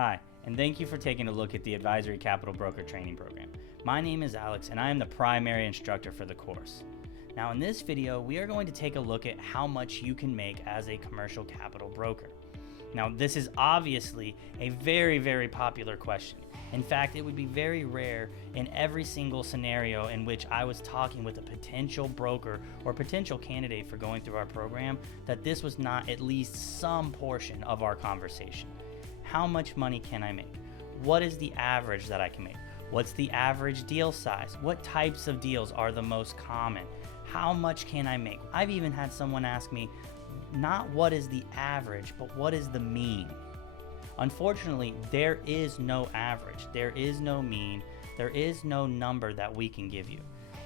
Hi, and thank you for taking a look at the Advisory Capital Broker Training Program. My name is Alex, and I am the primary instructor for the course. Now in this video, we are going to take a look at how much you can make as a commercial capital broker. Now this is obviously a very popular question. In fact, it would be very rare in every single scenario in which I was talking with a potential broker or potential candidate for going through our program that this was not at least some portion of our conversation. How much money can I make? What is the average that I can make? What's the average deal size? What types of deals are the most common? How much can I make? I've even had someone ask me, not what is the average, but what is the mean? Unfortunately, there is no average. There is no mean. There is no number that we can give you.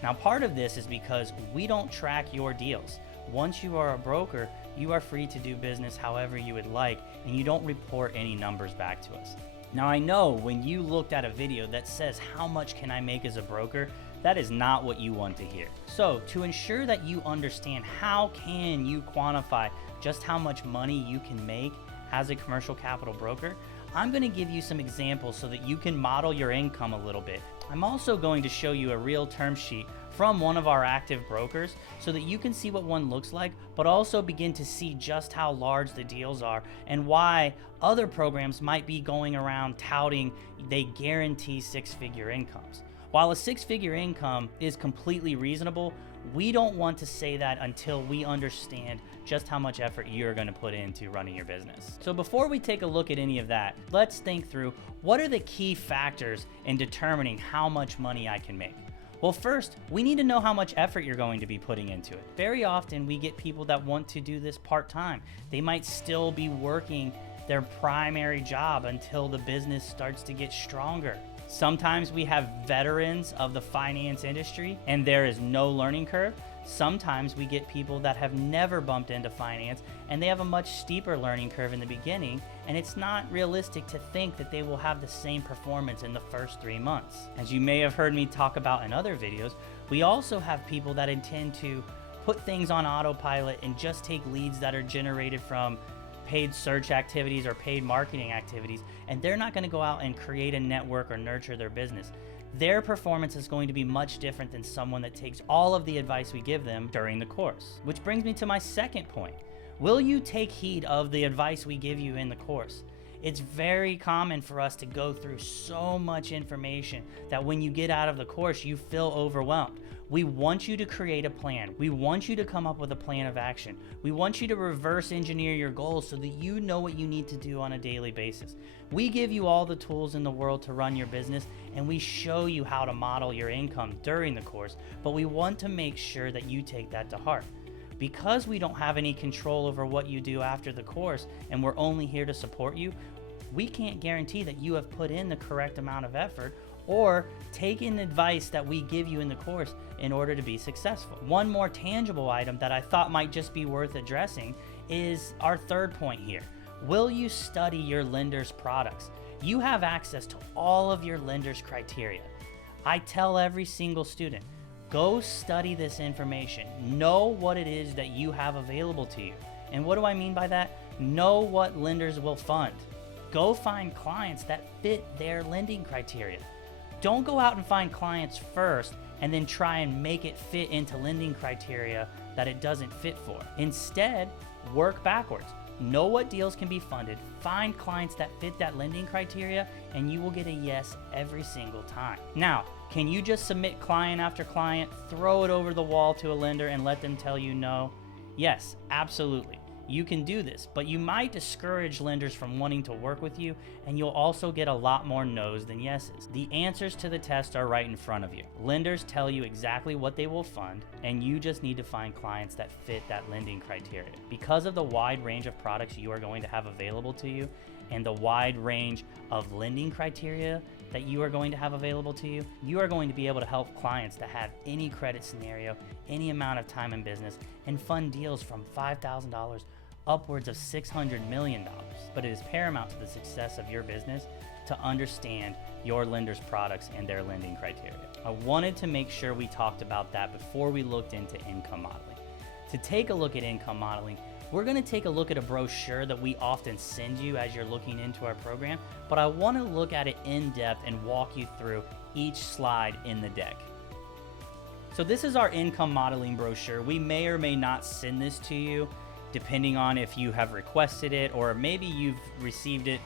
Now, part of this is because we don't track your deals. Once you are a broker, you are free to do business however you would like, and you don't report any numbers back to us. Now, I know when you looked at a video that says how much can I make as a broker, that is not what you want to hear. So to ensure that you understand how can you quantify just how much money you can make as a commercial capital broker, I'm going to give you some examples so that you can model your income a little bit. I'm also going to show you a real term sheet from one of our active brokers so that you can see what one looks like, but also begin to see just how large the deals are and why other programs might be going around touting they guarantee six-figure incomes. While a six-figure income is completely reasonable, we don't want to say that until we understand just how much effort you're going to put into running your business. So before we take a look at any of that, let's think through what are the key factors in determining how much money I can make. Well, first, we need to know how much effort you're going to be putting into it. Very often we get people that want to do this part-time. They might still be working their primary job until the business starts to get stronger. Sometimes we have veterans of the finance industry and there is no learning curve. Sometimes we get people that have never bumped into finance and they have a much steeper learning curve in the beginning, and it's not realistic to think that they will have the same performance in the first 3 months. As you may have heard me talk about in other videos, we also have people that intend to put things on autopilot and just take leads that are generated from paid search activities or paid marketing activities, and they're not going to go out and create a network or nurture their business. Their performance is going to be much different than someone that takes all of the advice we give them during the course. Which brings me to my second point. Will you take heed of the advice we give you in the course? It's very common for us to go through so much information that when you get out of the course, you feel overwhelmed. We want you to create a plan. We want you to come up with a plan of action. We want you to reverse engineer your goals so that you know what you need to do on a daily basis. We give you all the tools in the world to run your business, and we show you how to model your income during the course, but we want to make sure that you take that to heart. Because we don't have any control over what you do after the course, and we're only here to support you, we can't guarantee that you have put in the correct amount of effort or taken advice that we give you in the course in order to be successful. One more tangible item that I thought might just be worth addressing is our third point here. Will you study your lender's products? You have access to all of your lender's criteria. I tell every single student, go study this information. Know what it is that you have available to you. And what do I mean by that? Know what lenders will fund. Go find clients that fit their lending criteria. Don't go out and find clients first and then try and make it fit into lending criteria that it doesn't fit for. Instead, work backwards. Know what deals can be funded, find clients that fit that lending criteria, and you will get a yes every single time. Now, can you just submit client after client, throw it over the wall to a lender and let them tell you no? Yes, absolutely. You can do this, but you might discourage lenders from wanting to work with you, and you'll also get a lot more no's than yeses. The answers to the test are right in front of you. Lenders tell you exactly what they will fund, and you just need to find clients that fit that lending criteria. Because of the wide range of products you are going to have available to you, and the wide range of lending criteria that you are going to have available to you, you are going to be able to help clients that have any credit scenario, any amount of time in business, and fund deals from $5,000 upwards of $600 million. But it is paramount to the success of your business to understand your lender's products and their lending criteria. I wanted to make sure we talked about that before we looked into income modeling. To take a look at income modeling, we're going to take a look at a brochure that we often send you as you're looking into our program, but I want to look at it in depth and walk you through each slide in the deck. So this is our income modeling brochure. We may or may not send this to you depending on if you have requested it, or maybe you've received it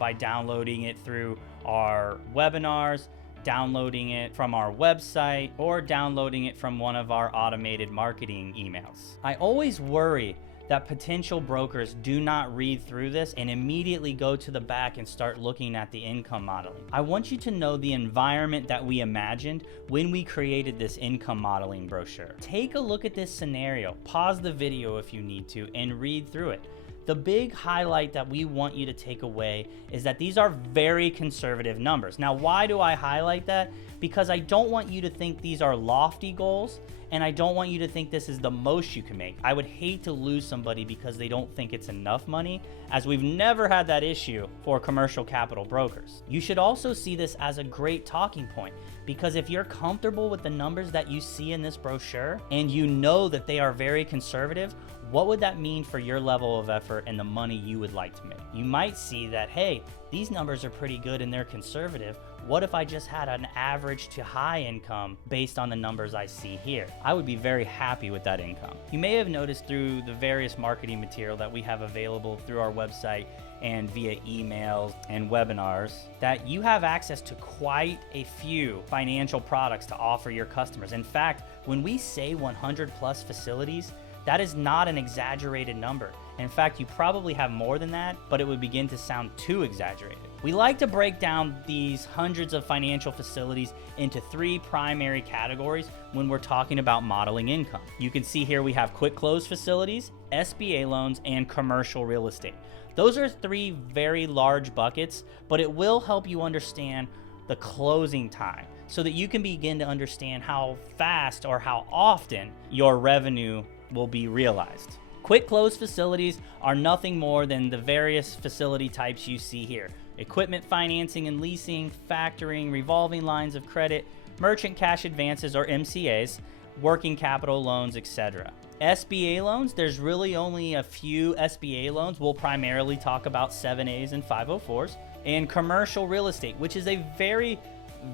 by downloading it through our webinars, downloading it from our website, or downloading it from one of our automated marketing emails. I always worry that potential brokers do not read through this and immediately go to the back and start looking at the income modeling. I want you to know the environment that we imagined when we created this income modeling brochure. Take a look at this scenario, pause the video if you need to, and read through it. The big highlight that we want you to take away is that these are very conservative numbers. Now, why do I highlight that? Because I don't want you to think these are lofty goals, and I don't want you to think this is the most you can make. I would hate to lose somebody because they don't think it's enough money, as we've never had that issue for commercial capital brokers. You should also see this as a great talking point, because if you're comfortable with the numbers that you see in this brochure and you know that they are very conservative, what would that mean for your level of effort and the money you would like to make? You might see that, hey, these numbers are pretty good and they're conservative. What if I just had an average to high income based on the numbers I see here? I would be very happy with that income. You may have noticed through the various marketing material that we have available through our website and via emails and webinars that you have access to quite a few financial products to offer your customers. In fact, when we say 100 plus facilities, that is not an exaggerated number. In fact, you probably have more than that, but it would begin to sound too exaggerated. We like to break down these hundreds of financial facilities into 3 primary categories when we're talking about modeling income. You can see here we have quick close facilities, SBA loans, and commercial real estate. Those are 3 very large buckets, but it will help you understand the closing time so that you can begin to understand how fast or how often your revenue will be realized. Quick close facilities are nothing more than the various facility types you see here: equipment financing and leasing, factoring, revolving lines of credit, merchant cash advances or MCAs, working capital loans, etc. SBA loans, there's really only a few SBA loans. We'll primarily talk about 7As and 504s. And commercial real estate, which is a very,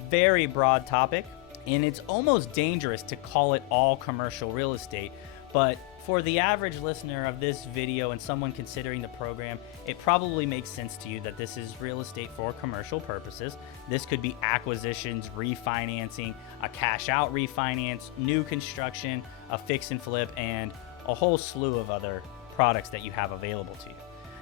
very broad topic, and it's almost dangerous to call it all commercial real estate. But for the average listener of this video and someone considering the program, it probably makes sense to you that this is real estate for commercial purposes. This could be acquisitions, refinancing, a cash out refinance, new construction, a fix and flip, and a whole slew of other products that you have available to you.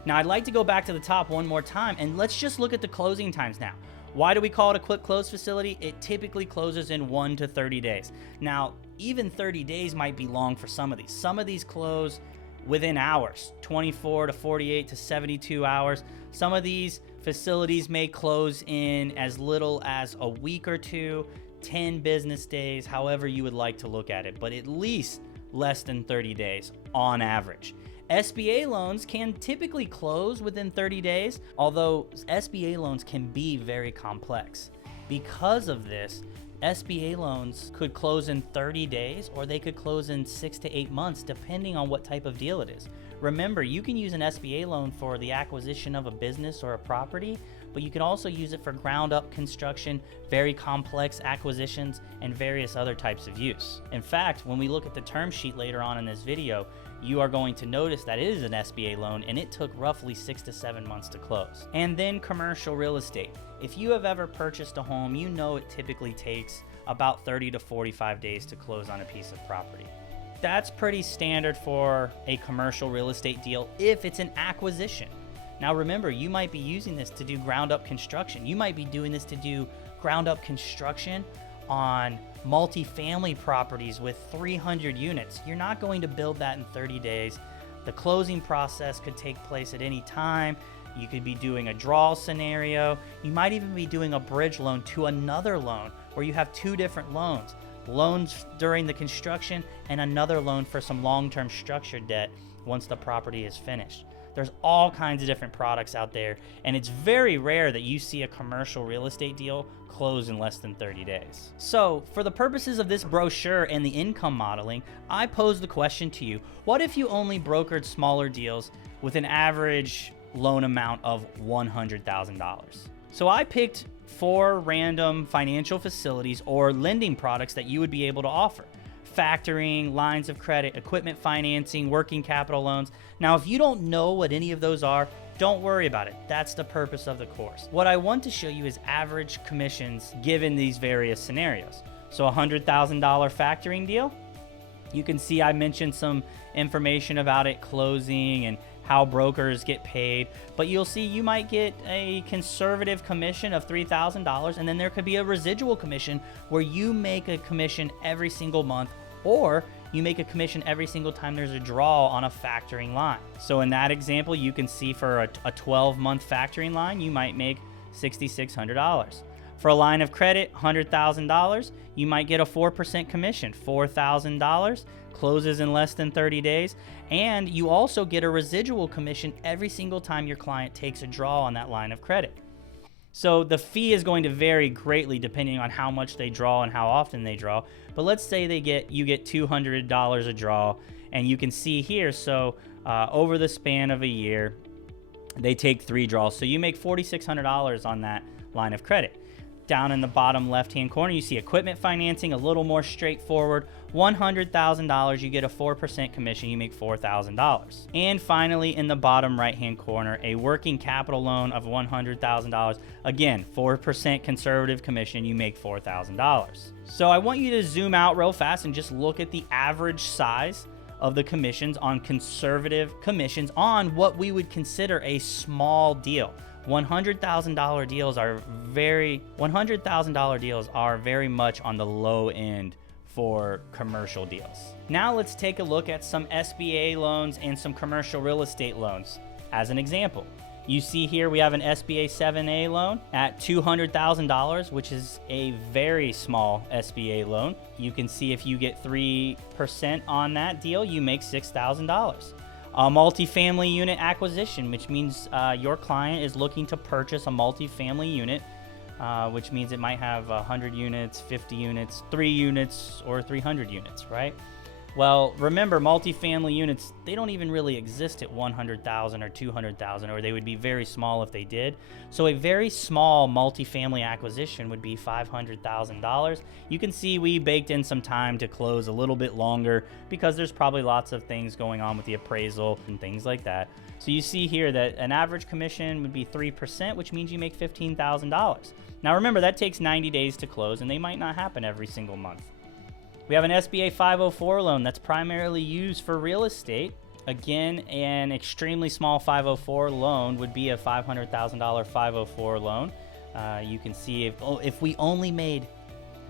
Now, I'd like to go back to the top one more time, and let's just look at the closing times now. Why do we call it a quick close facility? It typically closes in 1 to 30 days. Now, even 30 days might be long for some of these. Some of these close within hours, 24 to 48 to 72 hours. Some of these facilities may close in as little as a week or two, 10 business days, however you would like to look at it, but at least less than 30 days on average. SBA loans can typically close within 30 days, although SBA loans can be very complex. Because of this, SBA loans could close in 30 days or they could close in 6 to 8 months, depending on what type of deal it is. Remember, you can use an SBA loan for the acquisition of a business or a property, but you can also use it for ground up construction, very complex acquisitions, and various other types of use. In fact, when we look at the term sheet later on in this video, you are going to notice that it is an SBA loan and it took roughly 6 to 7 months to close. And then commercial real estate. If you have ever purchased a home, you know it typically takes about 30 to 45 days to close on a piece of property. That's pretty standard for a commercial real estate deal if it's an acquisition. Now remember, you might be using this to do ground up construction. You might be doing this to do ground up construction on multifamily properties with 300 units. You're not going to build that in 30 days. The closing process could take place at any time. You could be doing a draw scenario. You might even be doing a bridge loan to another loan where you have 2 different loans. Loans during the construction and another loan for some long-term structured debt once the property is finished. There's all kinds of different products out there, and it's very rare that you see a commercial real estate deal close in less than 30 days. So for the purposes of this brochure and the income modeling, I pose the question to you: what if you only brokered smaller deals with an average loan amount of $100,000? So I picked 4 random financial facilities or lending products that you would be able to offer: factoring, lines of credit, equipment financing, working capital loans. Now, if you don't know what any of those are, don't worry about it. That's the purpose of the course. What I want to show you is average commissions given these various scenarios. So a $100,000 factoring deal, you can see I mentioned some information about it closing and how brokers get paid, but you'll see you might get a conservative commission of $3,000, and then there could be a residual commission where you make a commission every single month, or you make a commission every single time there's a draw on a factoring line. So in that example, you can see for a 12-month factoring line, you might make $6,600. For a line of credit, $100,000, you might get a 4% commission, $4,000, closes in less than 30 days, and you also get a residual commission every single time your client takes a draw on that line of credit. So the fee is going to vary greatly depending on how much they draw and how often they draw. But let's say you get $200 a draw, and you can see here, so over the span of a year, they take 3 draws. So you make $4,600 on that line of credit. Down in the bottom left-hand corner, you see equipment financing, a little more straightforward. $100,000, you get a 4% commission, you make $4,000. And finally, in the bottom right-hand corner, a working capital loan of $100,000. Again, 4% conservative commission, you make $4,000. So I want you to zoom out real fast and just look at the average size of the commissions on conservative commissions on what we would consider a small deal. $100,000 deals are very much on the low end for commercial deals. Now let's take a look at some SBA loans and some commercial real estate loans. As an example, you see here we have an SBA 7A loan at $200,000, which is a very small SBA loan. You can see if you get 3% on that deal, you make $6,000. A multifamily unit acquisition, which means your client is looking to purchase a multifamily unit, which means it might have 100 units, 50 units, 3 units, or 300 units, right? Well, remember, multifamily units, they don't even really exist at 100,000 or 200,000, or they would be very small if they did. So a very small multifamily acquisition would be $500,000. You can see we baked in some time to close a little bit longer because there's probably lots of things going on with the appraisal and things like that. So you see here that an average commission would be 3%, which means you make $15,000. Now remember, that takes 90 days to close, and they might not happen every single month. We have an SBA 504 loan that's primarily used for real estate. Again, an extremely small 504 loan would be a $500,000 504 loan. You can see if we only made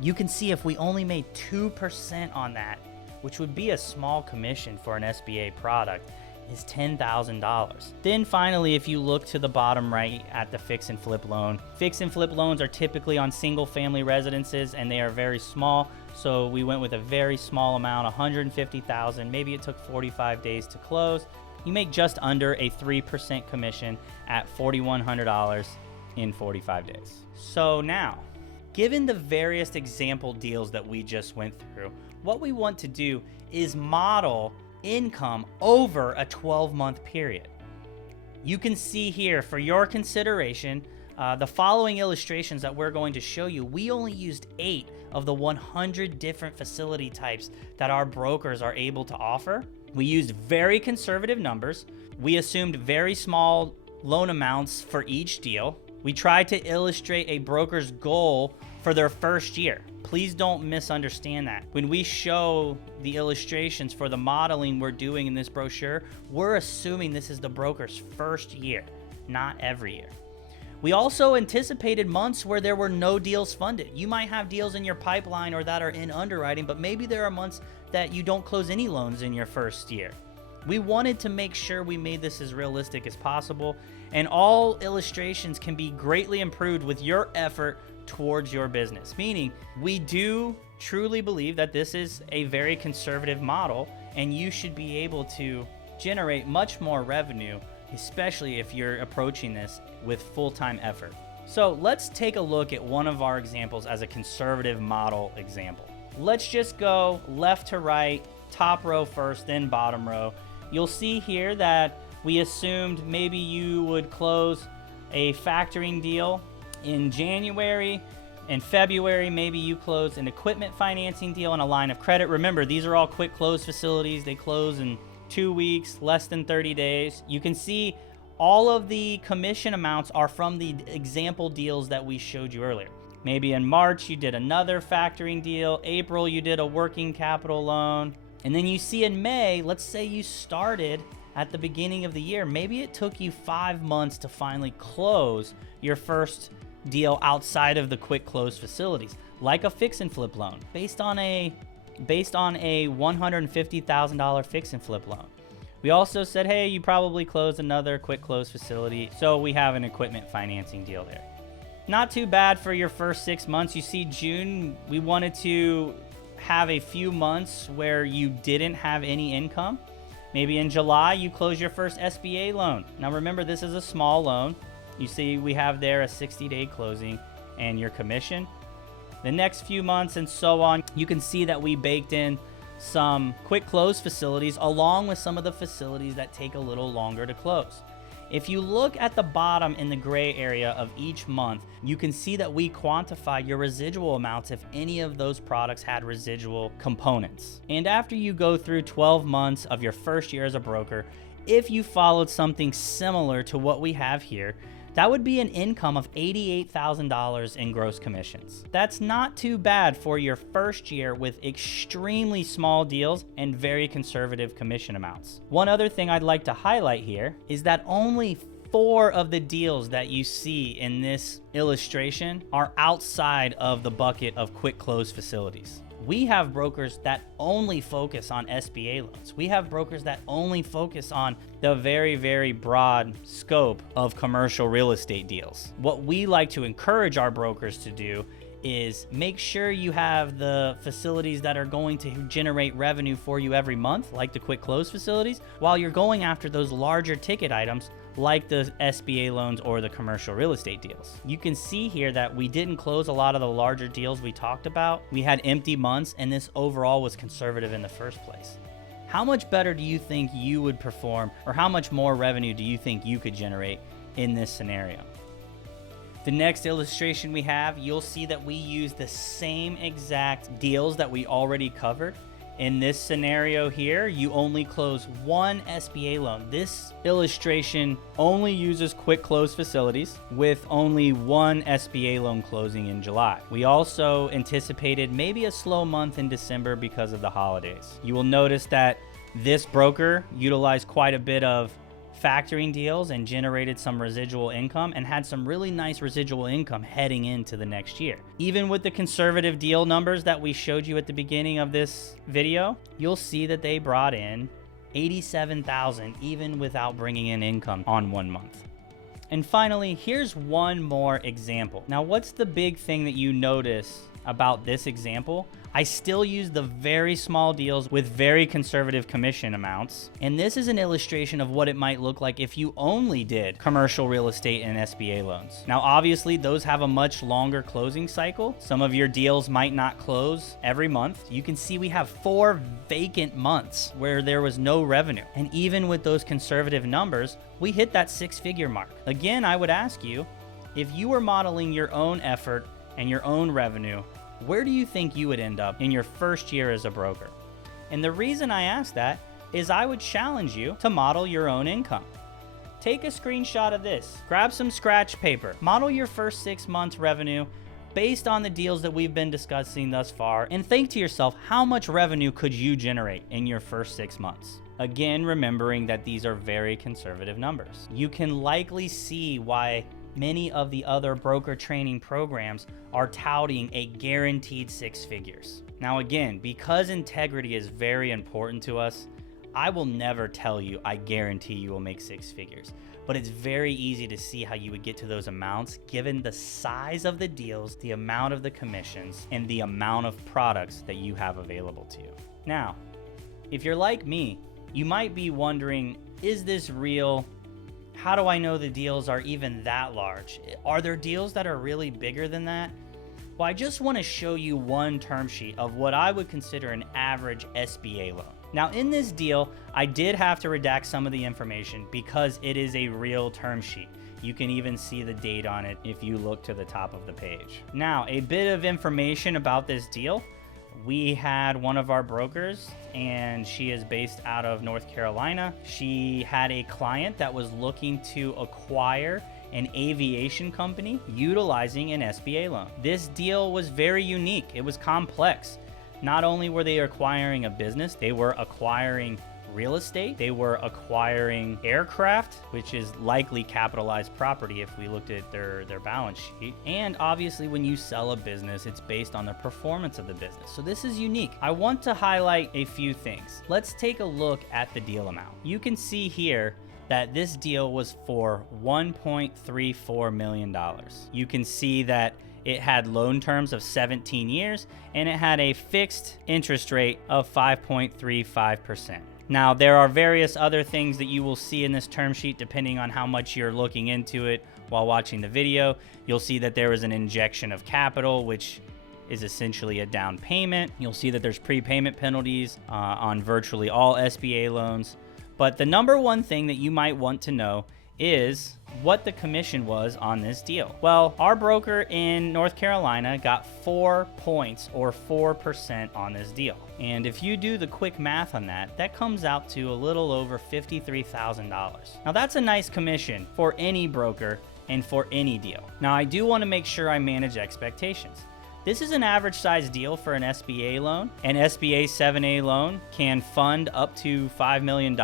2% on that, which would be a small commission for an SBA product, is $10,000. Then finally, if you look to the bottom right at the fix and flip loan, fix and flip loans are typically on single family residences, and they are very small. So we went with a very small amount, $150,000. Maybe it took 45 days to close. You make just under a 3% commission at $4,100 in 45 days. So now, given the various example deals that we just went through, what we want to do is model income over a 12-month period. You can see here, for your consideration, the following illustrations that we're going to show you. We only used 8 of the 100 different facility types that our brokers are able to offer. We used very conservative numbers. We assumed very small loan amounts for each deal. We tried to illustrate a broker's goal for their first year. Please don't misunderstand that. When we show the illustrations for the modeling we're doing in this brochure, we're assuming this is the broker's first year, not every year. We also anticipated months where there were no deals funded. You might have deals in your pipeline or that are in underwriting, but maybe there are months that you don't close any loans in your first year. We wanted to make sure we made this as realistic as possible, and all illustrations can be greatly improved with your effort towards your business. Meaning, we do truly believe that this is a very conservative model, and you should be able to generate much more revenue especially if you're approaching this with full-time effort. So let's take a look at one of our examples as a conservative model example. Let's just go left to right, top row first, then bottom row. You'll see here that we assumed maybe you would close a factoring deal in January. In February, maybe you close an equipment financing deal and a line of credit. Remember, these are all quick close facilities. They close in 2 weeks, less than 30 days. You can see all of the commission amounts are from the example deals that we showed you earlier. Maybe in March, you did another factoring deal. April, you did a working capital loan. And then you see in May, let's say you started at the beginning of the year. Maybe it took you 5 months to finally close your first deal outside of the quick close facilities, like a fix and flip loan based on a $150,000 fix and flip loan. We also said, hey, you probably closed another quick close facility, so we have an equipment financing deal there. Not too bad for your first 6 months. You see, June, we wanted to have a few months where you didn't have any income. Maybe in July, you close your first SBA loan. Now remember, this is a small loan. You see we have there a 60-day closing and your commission. The next few months and so on, you can see that we baked in some quick close facilities along with some of the facilities that take a little longer to close. If you look at the bottom in the gray area of each month, you can see that we quantify your residual amounts if any of those products had residual components. And after you go through 12 months of your first year as a broker, if you followed something similar to what we have here, that would be an income of $88,000 in gross commissions. That's not too bad for your first year with extremely small deals and very conservative commission amounts. One other thing I'd like to highlight here is that only 4 of the deals that you see in this illustration are outside of the bucket of quick close facilities. We have brokers that only focus on SBA loans. We have brokers that only focus on the very, very broad scope of commercial real estate deals. What we like to encourage our brokers to do is make sure you have the facilities that are going to generate revenue for you every month, like the quick close facilities, while you're going after those larger ticket items like the SBA loans or the commercial real estate deals. You can see here that we didn't close a lot of the larger deals we talked about. We had empty months, and this overall was conservative in the first place. How much better do you think you would perform, or how much more revenue do you think you could generate in this scenario? The next illustration we have, you'll see that we use the same exact deals that we already covered. In this scenario here, you only close 1 SBA loan. This illustration only uses quick close facilities with only 1 SBA loan closing in July. We also anticipated maybe a slow month in December because of the holidays. You will notice that this broker utilized quite a bit of factoring deals and generated some residual income and had some really nice residual income heading into the next year. Even with the conservative deal numbers that we showed you at the beginning of this video, you'll see that they brought in $87,000 even without bringing in income on 1 month. And finally, here's one more example. Now, what's the big thing that you notice about this example? I still use the very small deals with very conservative commission amounts. And this is an illustration of what it might look like if you only did commercial real estate and SBA loans. Now, obviously, those have a much longer closing cycle. Some of your deals might not close every month. You can see we have 4 vacant months where there was no revenue. And even with those conservative numbers, we hit that 6-figure mark. Again, I would ask you, if you were modeling your own effort and your own revenue, where do you think you would end up in your first year as a broker? And the reason I ask that is I would challenge you to model your own income. Take a screenshot of this, grab some scratch paper, model your first 6 months revenue based on the deals that we've been discussing thus far, and think to yourself, how much revenue could you generate in your first 6 months? Again, remembering that these are very conservative numbers. You can likely see why many of the other broker training programs are touting a guaranteed 6 figures. Now again, because integrity is very important to us, I will never tell you I guarantee you will make 6 figures, but it's very easy to see how you would get to those amounts given the size of the deals, the amount of the commissions, and the amount of products that you have available to you. Now, if you're like me, you might be wondering, is this real? How do I know the deals are even that large? Are there deals that are really bigger than that? Well, I just want to show you one term sheet of what I would consider an average SBA loan. Now, in this deal, I did have to redact some of the information because it is a real term sheet. You can even see the date on it if you look to the top of the page. Now, a bit of information about this deal. We had one of our brokers, and she is based out of North Carolina. She had a client that was looking to acquire an aviation company utilizing an SBA loan. This deal was very unique. It was complex. Not only were they acquiring a business, they were acquiring real estate, they were acquiring aircraft, which is likely capitalized property if we looked at their balance sheet. And obviously when you sell a business, it's based on the performance of the business. So this is unique. I want to highlight a few things. Let's take a look at the deal amount. You can see here that this deal was for $1.34 million. You can see that it had loan terms of 17 years and it had a fixed interest rate of 5.35%. Now, there are various other things that you will see in this term sheet depending on how much you're looking into it while watching the video. You'll see that there is an injection of capital, which is essentially a down payment. You'll see that there's prepayment penalties on virtually all SBA loans. But the number one thing that you might want to know is what the commission was on this deal. Well, our broker in North Carolina got 4 points or 4% on this deal. And if you do the quick math on that, that comes out to a little over $53,000. Now that's a nice commission for any broker and for any deal. Now I do want to make sure I manage expectations. This is an average size deal for an SBA loan. An SBA 7A loan can fund up to $5 million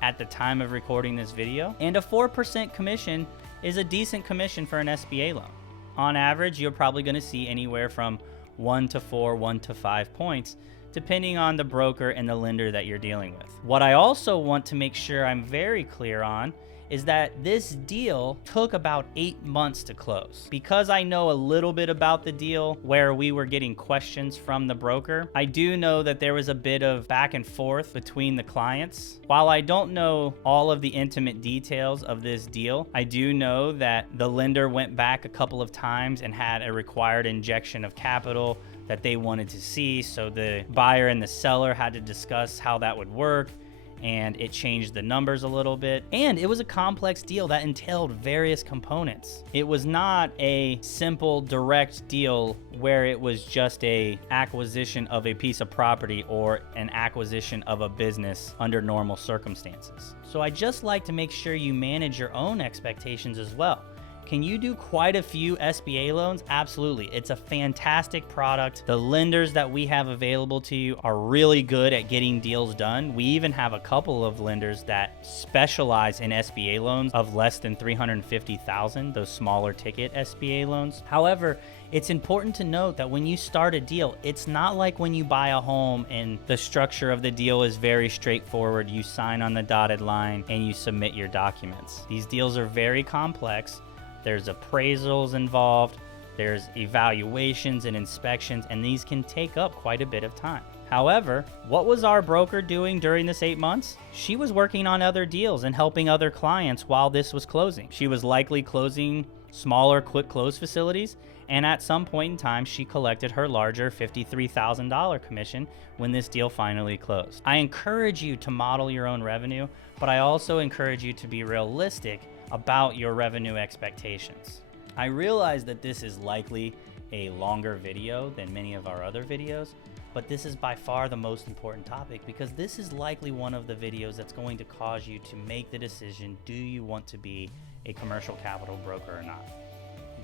at the time of recording this video. And a 4% commission is a decent commission for an SBA loan. On average, you're probably going to see anywhere from 1 to 4, 1 to 5 points, depending on the broker and the lender that you're dealing with. What I also want to make sure I'm very clear on is that this deal took about 8 months to close. Because I know a little bit about the deal where we were getting questions from the broker, I do know that there was a bit of back and forth between the clients. While I don't know all of the intimate details of this deal, I do know that the lender went back a couple of times and had a required injection of capital that they wanted to see. So the buyer and the seller had to discuss how that would work, and it changed the numbers a little bit. And it was a complex deal that entailed various components. It was not a simple direct deal where it was just a acquisition of a piece of property or an acquisition of a business under normal circumstances. So I just like to make sure you manage your own expectations as well. Can you do quite a few SBA loans? Absolutely. It's a fantastic product. The lenders that we have available to you are really good at getting deals done. We even have a couple of lenders that specialize in SBA loans of less than $350,000, those smaller ticket SBA loans. However, it's important to note that when you start a deal, it's not like when you buy a home and the structure of the deal is very straightforward. You sign on the dotted line and you submit your documents. These deals are very complex. There's appraisals involved, there's evaluations and inspections, and these can take up quite a bit of time. However, what was our broker doing during this 8 months? She was working on other deals and helping other clients while this was closing. She was likely closing smaller quick close facilities, and at some point in time, she collected her larger $53,000 commission when this deal finally closed. I encourage you to model your own revenue, but I also encourage you to be realistic about your revenue expectations. I realize that this is likely a longer video than many of our other videos, but this is by far the most important topic because this is likely one of the videos that's going to cause you to make the decision, do you want to be a commercial capital broker or not?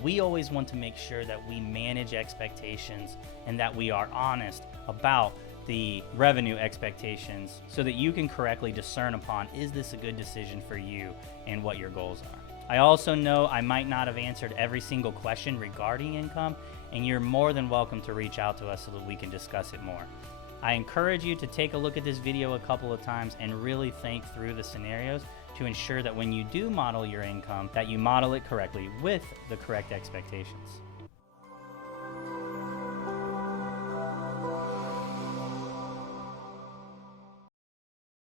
We always want to make sure that we manage expectations and that we are honest about the revenue expectations so that you can correctly discern upon, is this a good decision for you and what your goals are. I also know I might not have answered every single question regarding income, and you're more than welcome to reach out to us so that we can discuss it more. I encourage you to take a look at this video a couple of times and really think through the scenarios to ensure that when you do model your income, that you model it correctly with the correct expectations.